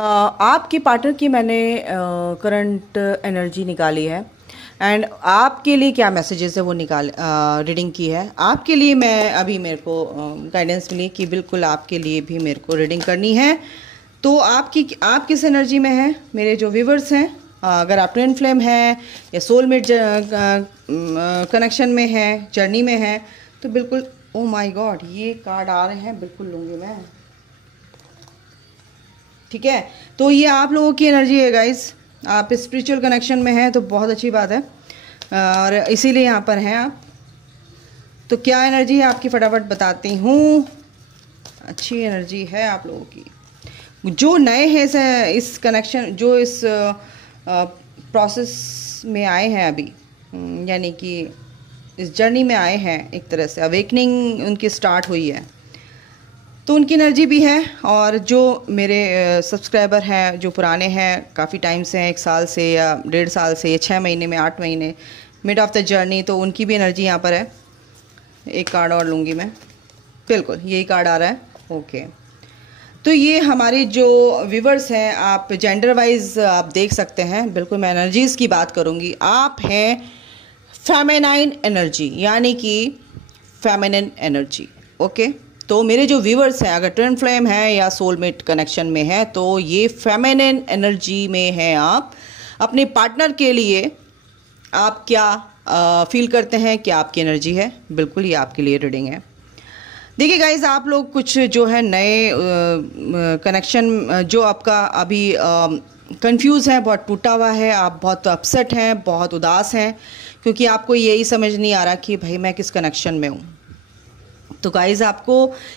आपके पार्टनर की मैंने करंट एनर्जी निकाली है एंड आपके लिए क्या मैसेजेस है वो रीडिंग की है आपके लिए। मैं अभी मेरे को गाइडेंस मिली कि बिल्कुल आपके लिए भी मेरे को रीडिंग करनी है। तो आप किस एनर्जी में है मेरे जो व्यूवर्स हैं, अगर आप ट्विन फ्लेम है या सोलमेट कनेक्शन में है, जर्नी में है, तो बिल्कुल ओ माय गॉड ये कार्ड आ रहे हैं, बिल्कुल लूँगी मैं। ठीक है, तो ये आप लोगों की एनर्जी है गाइस। आप स्पिरिचुअल कनेक्शन में हैं तो बहुत अच्छी बात है और इसीलिए यहाँ पर हैं आप। तो क्या एनर्जी है आपकी फटाफट बताती हूँ। अच्छी एनर्जी है आप लोगों की। जो नए हैं इस कनेक्शन, जो इस प्रोसेस में आए हैं अभी, यानी कि इस जर्नी में आए हैं, एक तरह से अवेकनिंग उनकी स्टार्ट हुई है, तो उनकी एनर्जी भी है। और जो मेरे सब्सक्राइबर हैं जो पुराने हैं, काफ़ी टाइम से हैं, 1 साल से या 1.5 साल से या 6 महीने में, 8 महीने, मिड ऑफ द जर्नी, तो उनकी भी एनर्जी यहाँ पर है। एक कार्ड और लूँगी मैं, बिल्कुल यही कार्ड आ रहा है। ओके, तो ये हमारे जो व्यूवर्स हैं, आप जेंडर वाइज आप देख सकते हैं। बिल्कुल मैं एनर्जीज़ की बात करूँगी। आप हैं फेमिनाइन एनर्जी, यानी कि फेमिनिन एनर्जी। ओके, तो मेरे जो व्यूवर्स हैं, अगर ट्विन फ्लेम है या सोलमेट कनेक्शन में है, तो ये फेमिनिन एनर्जी में है। आप अपने पार्टनर के लिए आप क्या फील करते हैं, क्या आपकी एनर्जी है, बिल्कुल ये आपके लिए रीडिंग है। देखिए गाइज, आप लोग कुछ जो है नए कनेक्शन जो आपका अभी कंफ्यूज है, बहुत टूटा हुआ है, आप बहुत अपसेट हैं, बहुत उदास हैं, क्योंकि आपको यही समझ नहीं आ रहा कि भाई मैं किस कनेक्शन में हूँ। तो गाइज़, आपको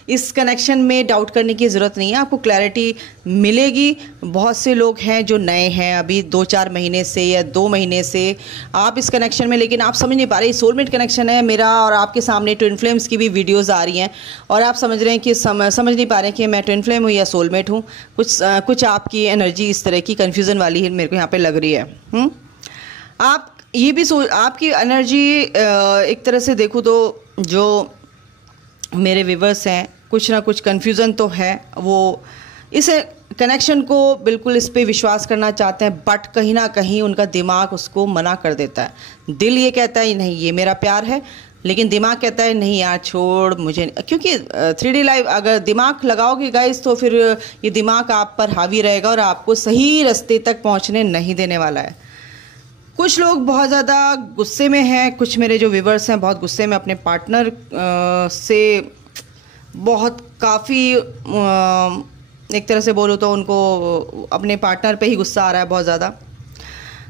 इस कनेक्शन में डाउट करने की ज़रूरत नहीं है, आपको क्लैरिटी मिलेगी। बहुत से लोग हैं जो नए हैं अभी 2-4 महीने से या 2 महीने से आप इस कनेक्शन में, लेकिन आप समझ नहीं पा रहे। सोलमेट कनेक्शन है मेरा और आपके सामने ट्विन फ्लेम्स की भी वीडियोस आ रही हैं और आप समझ रहे हैं कि समझ नहीं पा रहे हैं कि मैं ट्विन फ्लेम हूँ या सोलमेट हूँ। कुछ आपकी एनर्जी इस तरह की कन्फ्यूज़न वाली है, मेरे को यहाँ पर लग रही है। आप ये भी आपकी एनर्जी एक तरह से देखो तो जो मेरे व्यूवर्स हैं, कुछ ना कुछ कन्फ्यूज़न तो है। वो इस कनेक्शन को बिल्कुल इस पे विश्वास करना चाहते हैं, बट कहीं ना कहीं उनका दिमाग उसको मना कर देता है। दिल ये कहता है नहीं ये मेरा प्यार है, लेकिन दिमाग कहता है नहीं यार छोड़ मुझे, क्योंकि 3D लाइफ अगर दिमाग लगाओगे गाइस तो फिर ये दिमाग आप पर हावी रहेगा और आपको सही रास्ते तक पहुँचने नहीं देने वाला है। कुछ लोग बहुत ज़्यादा गुस्से में हैं, कुछ मेरे जो व्यूवर्स हैं बहुत गुस्से में अपने पार्टनर से, बहुत काफ़ी एक तरह से बोलूँ तो उनको अपने पार्टनर पे ही गुस्सा आ रहा है बहुत ज़्यादा।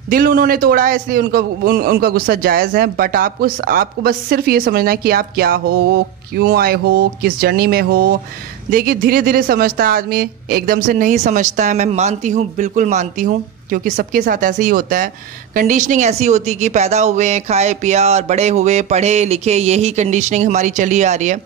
दिल उन्होंने तोड़ा है, इसलिए उनका गुस्सा जायज़ है। बट आपको बस सिर्फ ये समझना है कि आप क्या हो, क्यों आए हो, किस जर्नी में हो। देखिए धीरे धीरे समझता है आदमी, एकदम से नहीं समझता है। मैं मानती हूँ, बिल्कुल मानती हूँ, क्योंकि सबके साथ ऐसे ही होता है। कंडीशनिंग ऐसी होती है कि पैदा हुए, खाए पिया और बड़े हुए, पढ़े लिखे, यही कंडीशनिंग हमारी चली आ रही है।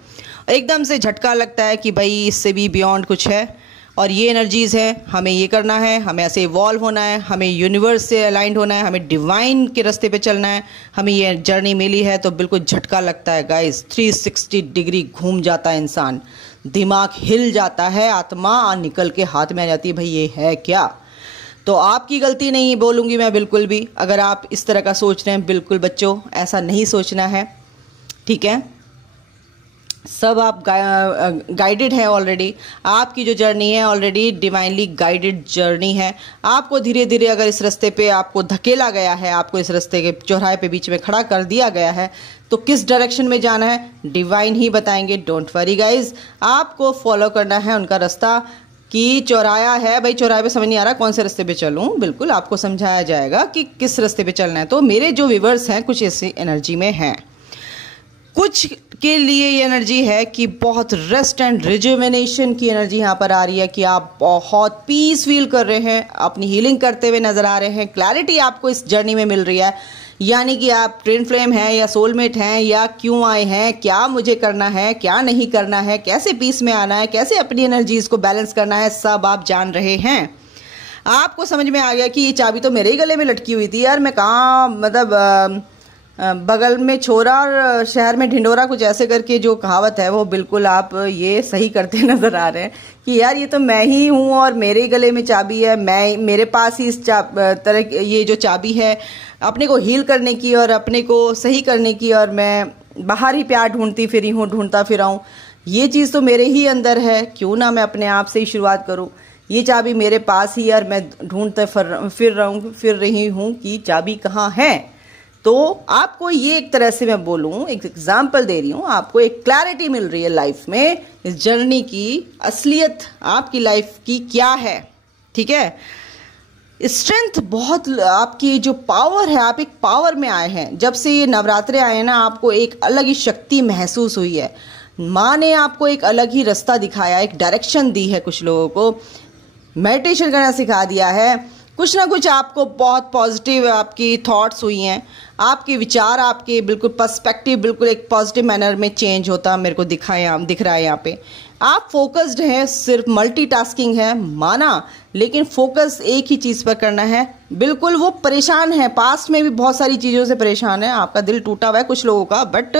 एकदम से झटका लगता है कि भाई इससे भी बियॉन्ड कुछ है और ये एनर्जीज़ है, हमें ये करना है, हमें ऐसे इवॉल्व होना है, हमें यूनिवर्स से अलाइंड होना है, हमें डिवाइन के रास्ते पे चलना है, हमें ये जर्नी मिली है। तो बिल्कुल झटका लगता है गाइस, 360 डिग्री घूम जाता है इंसान, दिमाग हिल जाता है, आत्मा निकल के हाथ में आ जाती है, भाई ये है क्या। तो आपकी गलती नहीं बोलूँगी मैं बिल्कुल भी, अगर आप इस तरह का सोच रहे हैं। बिल्कुल बच्चों ऐसा नहीं सोचना है, ठीक है। सब आप गाइडेड है ऑलरेडी। आपकी जो जर्नी है ऑलरेडी डिवाइनली गाइडेड जर्नी है। आपको धीरे धीरे अगर इस रास्ते पे आपको धकेला गया है, आपको इस रास्ते के चौराहे पे बीच में खड़ा कर दिया गया है, तो किस डायरेक्शन में जाना है डिवाइन ही बताएंगे। डोंट वरी गाइज, आपको फॉलो करना है उनका रास्ता। कि चौराया है भाई, चौराहे पे समझ नहीं आ रहा कौन से रास्ते पे चलूं, बिल्कुल आपको समझाया जाएगा कि किस रास्ते पे चलना है। तो मेरे जो व्यूवर्स हैं कुछ ऐसी एनर्जी में हैं, कुछ के लिए ये एनर्जी है कि बहुत रेस्ट एंड रिजुवेनेशन की एनर्जी यहाँ पर आ रही है, कि आप बहुत पीस फील कर रहे हैं, अपनी हीलिंग करते हुए नजर आ रहे हैं। क्लैरिटी आपको इस जर्नी में मिल रही है, यानी कि आप ट्विन फ्लेम हैं या सोलमेट हैं या क्यों आए हैं, क्या मुझे करना है, क्या नहीं करना है, कैसे पीस में आना है, कैसे अपनी एनर्जीज को बैलेंस करना है, सब आप जान रहे हैं। आपको समझ में आ गया कि ये चाबी तो मेरे ही गले में लटकी हुई थी यार, मैं कहाँ मतलब बगल में छोरा और शहर में ढिंडोरा, कुछ ऐसे करके जो कहावत है वो बिल्कुल आप ये सही करते नजर आ रहे हैं कि यार ये तो मैं ही हूं और मेरे ही गले में चाबी है, मैं मेरे पास ही इस तरह ये जो चाबी है अपने को हील करने की और अपने को सही करने की, और मैं बाहर ही प्यार ढूंढती फिरी हूँ, ढूंढता फिरा हूँ। ये चीज़ तो मेरे ही अंदर है, क्यों ना मैं अपने आप से ही शुरुआत करूँ। ये चाबी मेरे पास ही, और मैं ढूंढते फिर रही हूँ कि चाबी कहाँ है। तो आपको ये एक तरह से मैं बोलूं, एक एग्जाम्पल दे रही हूं, आपको एक क्लैरिटी मिल रही है लाइफ में, इस जर्नी की असलियत आपकी लाइफ की क्या है। ठीक है, स्ट्रेंथ बहुत, आपकी जो पावर है, आप एक पावर में आए हैं। जब से ये नवरात्रे आए हैं ना, आपको एक अलग ही शक्ति महसूस हुई है। माँ ने आपको एक अलग ही रास्ता दिखाया, एक डायरेक्शन दी है, कुछ लोगों को मेडिटेशन करना सिखा दिया है, कुछ ना कुछ आपको बहुत पॉजिटिव आपकी थॉट्स हुई हैं, आपके विचार, आपके बिल्कुल पर्सपेक्टिव बिल्कुल एक पॉजिटिव मैनर में चेंज होता मेरे को दिख रहा है यहाँ पे। आप फोकस्ड हैं, सिर्फ मल्टीटास्किंग है माना, लेकिन फोकस एक ही चीज़ पर करना है। बिल्कुल वो परेशान है, पास्ट में भी बहुत सारी चीज़ों से परेशान है, आपका दिल टूटा हुआ है कुछ लोगों का, बट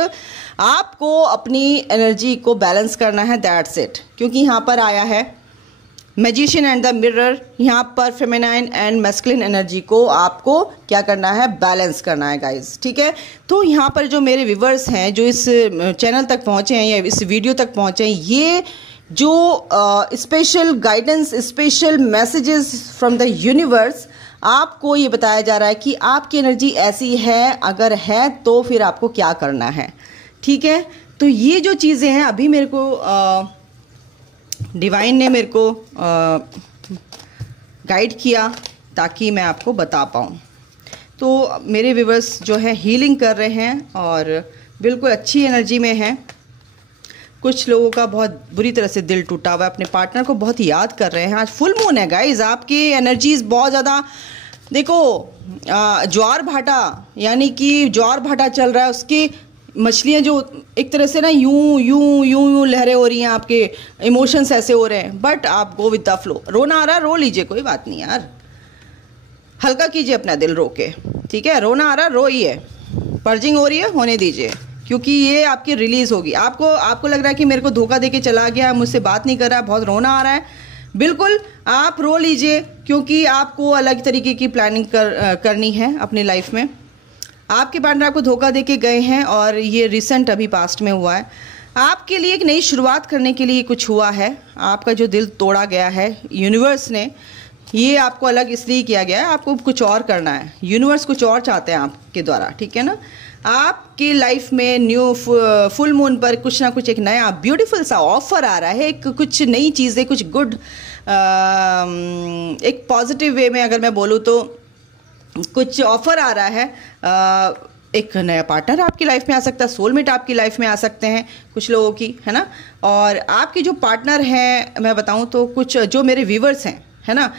आपको अपनी एनर्जी को बैलेंस करना है, दैट्स इट। क्योंकि यहाँ पर आया है मैजिशियन एंड द मिरर, यहाँ पर फेमिनाइन एंड मैस्कुलिन एनर्जी को आपको क्या करना है, बैलेंस करना है गाइस। ठीक है, तो यहाँ पर जो मेरे व्यूवर्स हैं जो इस चैनल तक पहुँचे हैं या इस वीडियो तक पहुँचे हैं, ये जो special guidance, special messages from the universe, आपको ये बताया जा रहा है कि आपकी एनर्जी ऐसी है, अगर है तो फिर आपको क्या करना है। ठीक है, तो ये जो चीज़ें हैं अभी मेरे को डिवाइन ने मेरे को गाइड किया ताकि मैं आपको बता पाऊँ। तो मेरे व्यूवर्स जो है हीलिंग कर रहे हैं और बिल्कुल अच्छी एनर्जी में हैं। कुछ लोगों का बहुत बुरी तरह से दिल टूटा हुआ है, अपने पार्टनर को बहुत याद कर रहे हैं। आज फुल मून है गाइज, आपकी एनर्जीज बहुत ज़्यादा, देखो ज्वार भाटा, यानी कि ज्वार भाटा चल रहा है, उसकी मछलियाँ जो एक तरह से ना यूं यूं यूं यूं लहरें हो रही हैं, आपके इमोशंस ऐसे हो रहे हैं, बट आप गो विद द फ्लो। रोना आ रहा है, रो लीजिए, कोई बात नहीं यार, हल्का कीजिए अपना दिल रो के। ठीक है, रोना आ रहा है, रोइए, पर्जिंग हो रही है, होने दीजिए, क्योंकि ये आपकी रिलीज होगी। आपको लग रहा है कि मेरे को धोखा दे के चला गया, मुझसे बात नहीं कर रहा, बहुत रोना आ रहा है, बिल्कुल आप रो लीजिए, क्योंकि आपको अलग तरीके की प्लानिंग करनी है अपनी लाइफ में। आपके पार्टनर आपको धोखा दे के गए हैं और ये रिसेंट अभी पास्ट में हुआ है। आपके लिए एक नई शुरुआत करने के लिए कुछ हुआ है, आपका जो दिल तोड़ा गया है यूनिवर्स ने, ये आपको अलग इसलिए किया गया है, आपको कुछ और करना है, यूनिवर्स कुछ और चाहते हैं आपके द्वारा। ठीक है ना, आपकी लाइफ में न्यू फुल मून पर कुछ ना कुछ एक नया ब्यूटीफुल सा ऑफर आ रहा है, कुछ नई चीज़ें, कुछ गुड, एक पॉजिटिव वे में अगर मैं बोलूँ तो कुछ ऑफर आ रहा है। एक नया पार्टनर आपकी लाइफ में आ सकता है, सोलमेट आपकी लाइफ में आ सकते हैं कुछ लोगों की, है ना। और आपके जो पार्टनर हैं, मैं बताऊं तो कुछ जो मेरे व्यूवर्स हैं, है ना,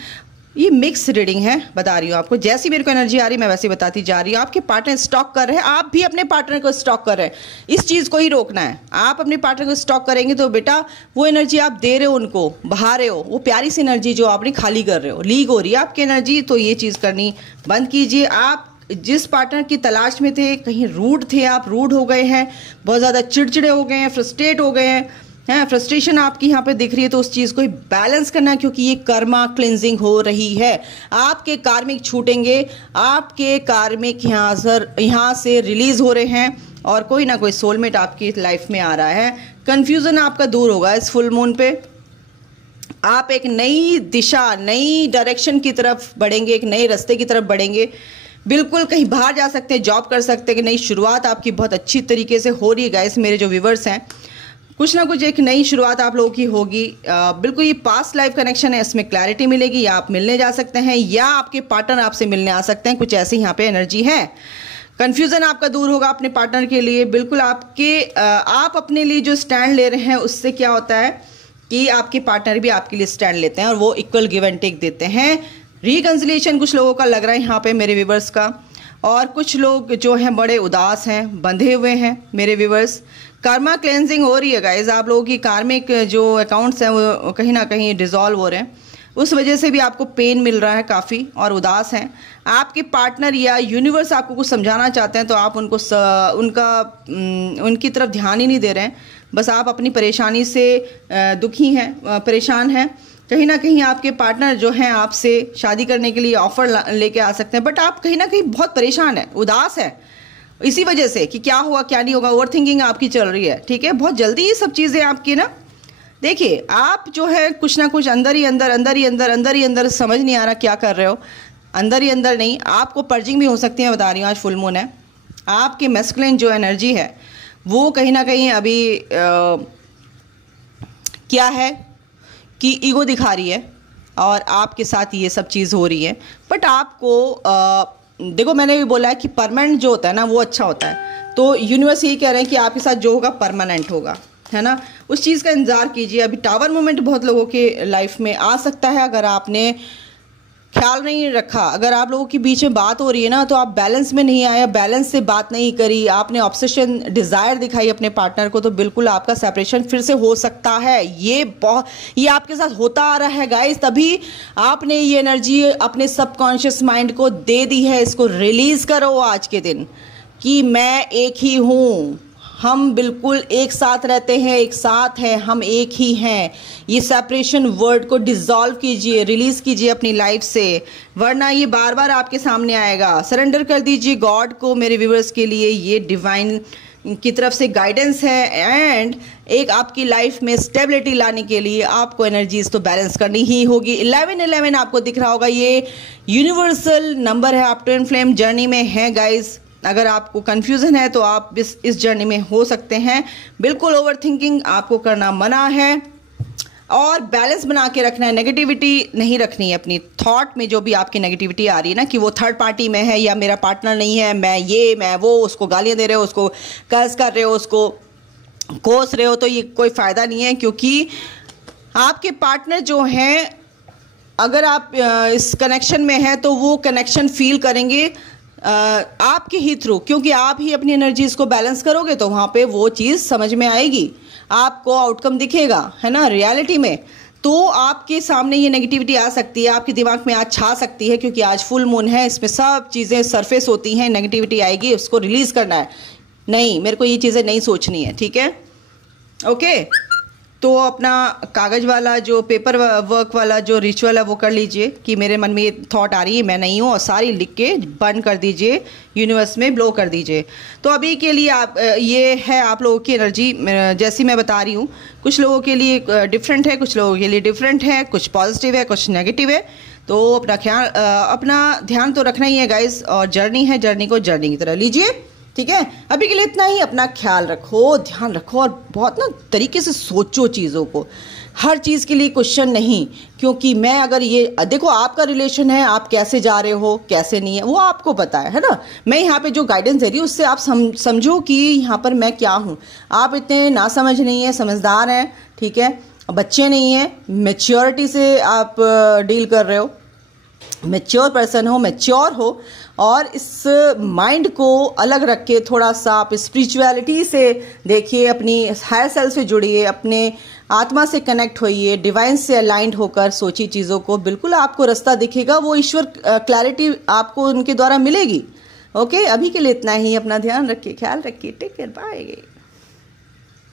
ये मिक्स रीडिंग है, बता रही हूँ आपको, जैसी मेरे को एनर्जी आ रही है मैं वैसे बताती जा रही हूँ। आपके पार्टनर स्टॉक कर रहे हैं, आप भी अपने पार्टनर को स्टॉक कर रहे हैं, इस चीज़ को ही रोकना है। आप अपने पार्टनर को स्टॉक करेंगे तो बेटा वो एनर्जी आप दे रहे हो उनको, बहा रहे हो, वो प्यारी सी एनर्जी जो आपने खाली कर रहे हो, लीक हो रही है आपकी एनर्जी, तो ये चीज़ करनी बंद कीजिए। आप जिस पार्टनर की तलाश में थे, कहीं रूड थे, आप रूड हो गए हैं, बहुत ज़्यादा चिड़चिड़े हो गए हैं, फ्रस्ट्रेट हो गए हैं, फ्रस्ट्रेशन आपकी यहाँ पे दिख रही है, तो उस चीज़ को ही बैलेंस करना है, क्योंकि ये कर्मा क्लिनजिंग हो रही है। आपके कार्मिक छूटेंगे, आपके कार्मिक यहाँ से रिलीज हो रहे हैं, और कोई ना कोई सोलमेट आपकी लाइफ में आ रहा है। कंफ्यूजन आपका दूर होगा इस फुल मून पे, आप एक नई दिशा, नई डायरेक्शन की तरफ बढ़ेंगे, एक नए रास्ते की तरफ बढ़ेंगे, बिल्कुल कहीं बाहर जा सकते हैं, जॉब कर सकते हैं, नई शुरुआत आपकी बहुत अच्छी तरीके से हो रही है गाइस। मेरे जो व्यूवर्स हैं, कुछ ना कुछ एक नई शुरुआत आप लोगों की होगी। बिल्कुल ये पास्ट लाइफ कनेक्शन है, इसमें क्लैरिटी मिलेगी, या आप मिलने जा सकते हैं या आपके पार्टनर आपसे मिलने आ सकते हैं, कुछ ऐसी यहाँ पे एनर्जी है। कंफ्यूजन आपका दूर होगा अपने पार्टनर के लिए, बिल्कुल आप अपने लिए जो स्टैंड ले रहे हैं उससे क्या होता है कि आपके पार्टनर भी आपके लिए स्टैंड लेते हैं और वो इक्वल गिव एंड टेक देते हैं। रिकंसिलिएशन कुछ लोगों का लग रहा है यहाँ पे मेरे व्यूवर्स का, और कुछ लोग जो हैं बड़े उदास हैं, बंधे हुए हैं मेरे व्यूवर्स। कर्मा क्लेंजिंग हो रही है गाइज, आप लोगों की कार्मिक जो अकाउंट्स हैं वो कहीं ना कहीं डिसॉल्व हो रहे हैं। उस वजह से भी आपको पेन मिल रहा है काफ़ी और उदास हैं। आपके पार्टनर या यूनिवर्स आपको कुछ समझाना चाहते हैं तो आप उनकी तरफ ध्यान ही नहीं दे रहे हैं, बस आप अपनी परेशानी से दुखी हैं, परेशान हैं। कहीं ना कहीं आपके पार्टनर जो हैं आपसे शादी करने के लिए ऑफर लेके आ सकते हैं, बट आप कहीं ना कहीं बहुत परेशान हैं, उदास हैं इसी वजह से कि क्या हुआ क्या नहीं होगा। ओवर थिंकिंग आपकी चल रही है, ठीक है। बहुत जल्दी ये सब चीज़ें आपकी ना, देखिए आप जो है कुछ ना कुछ अंदर ही अंदर समझ नहीं आ रहा क्या कर रहे हो। अंदर ही अंदर नहीं, आपको पर्जिंग भी हो सकती है, बता रही हूँ। आज फुल मून है, आपके मैस्कुलिन जो एनर्जी है वो कहीं ना कहीं अभी क्या है कि ईगो दिखा रही है और आपके साथ ये सब चीज़ हो रही है। बट आपको देखो, मैंने भी बोला है कि परमानेंट जो होता है ना वो अच्छा होता है, तो यूनिवर्स यही कह रहे हैं कि आपके साथ जो होगा परमानेंट होगा, है ना। उस चीज़ का इंतज़ार कीजिए। अभी टावर मोमेंट बहुत लोगों के लाइफ में आ सकता है, अगर आपने ख्याल नहीं रखा। अगर आप लोगों के बीच में बात हो रही है ना, तो आप बैलेंस में नहीं आया, बैलेंस से बात नहीं करी, आपने ऑब्सेशन डिज़ायर दिखाई अपने पार्टनर को, तो बिल्कुल आपका सेपरेशन फिर से हो सकता है। ये आपके साथ होता आ रहा है गाइस, तभी आपने ये एनर्जी अपने सबकॉन्शियस माइंड को दे दी है। इसको रिलीज करो आज के दिन कि मैं एक ही हूँ, हम बिल्कुल एक साथ रहते हैं, एक साथ हैं, हम एक ही हैं। ये सेपरेशन वर्ड को डिसॉल्व कीजिए, रिलीज कीजिए अपनी लाइफ से, वरना ये बार बार आपके सामने आएगा। सरेंडर कर दीजिए गॉड को। मेरे व्यूअर्स के लिए ये डिवाइन की तरफ से गाइडेंस है, एंड एक आपकी लाइफ में स्टेबिलिटी लाने के लिए आपको एनर्जीज तो बैलेंस करनी ही होगी। 1111 आपको दिख रहा होगा, ये यूनिवर्सल नंबर है, आप ट्विन फ्लेम जर्नी में है गाइज। अगर आपको कंफ्यूजन है तो आप इस जर्नी में हो सकते हैं। बिल्कुल ओवर थिंकिंग आपको करना मना है और बैलेंस बना के रखना है। नेगेटिविटी नहीं रखनी है अपनी थॉट में। जो भी आपकी नेगेटिविटी आ रही है ना कि वो थर्ड पार्टी में है या मेरा पार्टनर नहीं है, मैं वो, उसको गालियां दे रहे हो, उसको कर्ज कर रहे हो, उसको कोस रहे हो, तो ये कोई फायदा नहीं है। क्योंकि आपके पार्टनर जो हैं, अगर आप इस कनेक्शन में हैं तो वो कनेक्शन फील करेंगे आपके ही थ्रू, क्योंकि आप ही अपनी एनर्जीज को बैलेंस करोगे तो वहां पे वो चीज समझ में आएगी, आपको आउटकम दिखेगा, है ना, रियलिटी में। तो आपके सामने ये नेगेटिविटी आ सकती है, आपके दिमाग में आज छा सकती है, क्योंकि आज फुल मून है, इसमें सब चीजें सरफेस होती हैं। नेगेटिविटी आएगी, उसको रिलीज करना है। नहीं, मेरे को ये चीजें नहीं सोचनी है, ठीक है, ओके। तो अपना कागज वाला जो पेपर वर्क वाला जो रिचुअल है वो कर लीजिए कि मेरे मन में ये थॉट आ रही है, मैं नहीं हूँ, और सारी लिख के बर्न कर दीजिए, यूनिवर्स में ब्लो कर दीजिए। तो अभी के लिए आप ये है आप लोगों की एनर्जी, जैसी मैं बता रही हूँ। कुछ लोगों के लिए डिफरेंट है, कुछ लोगों के लिए डिफरेंट है, कुछ पॉजिटिव है, कुछ नेगेटिव है। तो अपना ध्यान तो रखना ही है गाइज, और जर्नी है, जर्नी को जर्नी की तरह लीजिए, ठीक है। अभी के लिए इतना ही। अपना ख्याल रखो, ध्यान रखो, और बहुत ना तरीके से सोचो चीज़ों को। हर चीज़ के लिए क्वेश्चन नहीं, क्योंकि मैं अगर ये देखो, आपका रिलेशन है, आप कैसे जा रहे हो कैसे नहीं है वो आपको पता है ना। मैं यहाँ पे जो गाइडेंस दे रही हूँ उससे आप समझो कि यहाँ पर मैं क्या हूँ। आप इतने ना समझ नहीं है, समझदार हैं, ठीक है, बच्चे नहीं है, मैच्योरिटी से आप डील कर रहे हो, मैच्योर पर्सन हो, मैच्योर हो, और इस माइंड को अलग रख के थोड़ा सा आप स्पिरिचुअलिटी से देखिए, अपनी हायर सेल्फ से जुड़िए, अपने आत्मा से कनेक्ट होइए, डिवाइन से अलाइंड होकर सोचिए चीज़ों को। बिल्कुल आपको रास्ता दिखेगा, वो ईश्वर क्लैरिटी आपको उनके द्वारा मिलेगी। ओके, अभी के लिए इतना ही। अपना ध्यान रखिए, ख्याल रखिए, टेक केयर, बाय।